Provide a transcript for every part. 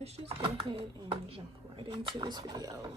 let's just go ahead and jump right into this video.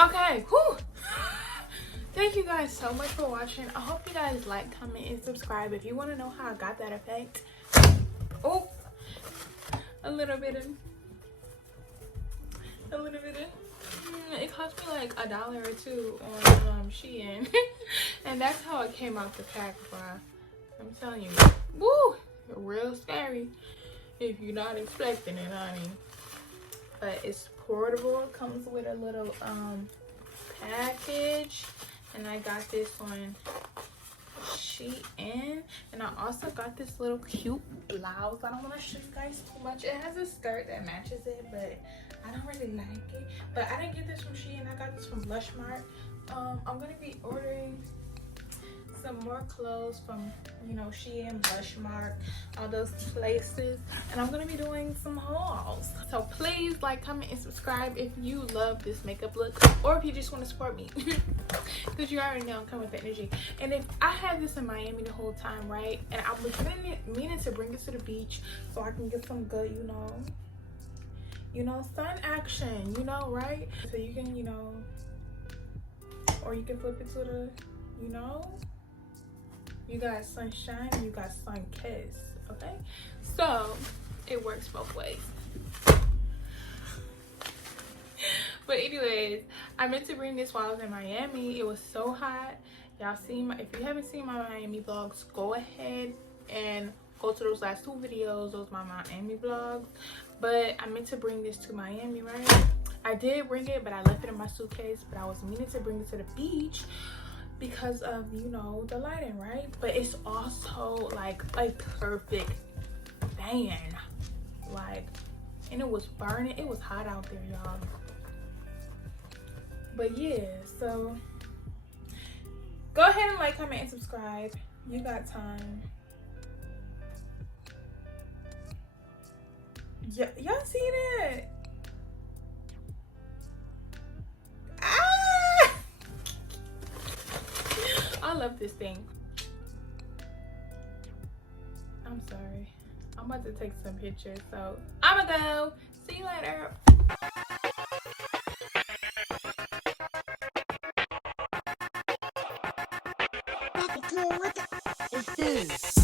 Okay, whew. Thank you guys so much for watching. I hope you guys like, comment, and subscribe. If you want to know how I got that effect, oh, a little bit of it cost me like $1 or $2 on Shein. And that's how it came out the pack, bro. I'm telling you, woo, real scary if you're not expecting it, honey. But it's portable. It comes with a little package, and I got this on Shein. And I also got this little cute blouse. I don't want to show you guys too much. It has a skirt that matches it, but I don't really like it. But I didn't get this from Shein. I got this from Blushmart. I'm gonna be ordering some more clothes from, you know, Shein, Blushmart, all those places, and I'm gonna be doing some hauls. So please like, comment, and subscribe if you love this makeup look, or if you just want to support me, because you already know I'm coming with the energy. And if I had this in Miami the whole time, right, and I was meaning to bring it to the beach so I can get some good, you know, sun action, you know, right? So you can, you know, or you can flip it to the, you know, you got sunshine, you got sun kiss, okay? So it works both ways. But anyways, I meant to bring this while I was in Miami. It was so hot. Y'all see if you haven't seen my Miami vlogs, go ahead and go to those last 2 videos. Those are my Miami vlogs. But I meant to bring this to Miami, right? I did bring it, but I left it in my suitcase. But I was meaning to bring it to the beach because of, you know, the lighting, right? But it's also like a perfect fan, like, and it was burning. It was hot out there, y'all. But yeah, so go ahead and like, comment, and subscribe. You got time. Yeah, y'all see that? Ah! I love this thing. I'm sorry. I'm about to take some pictures, so I'ma go. See you later. What is this?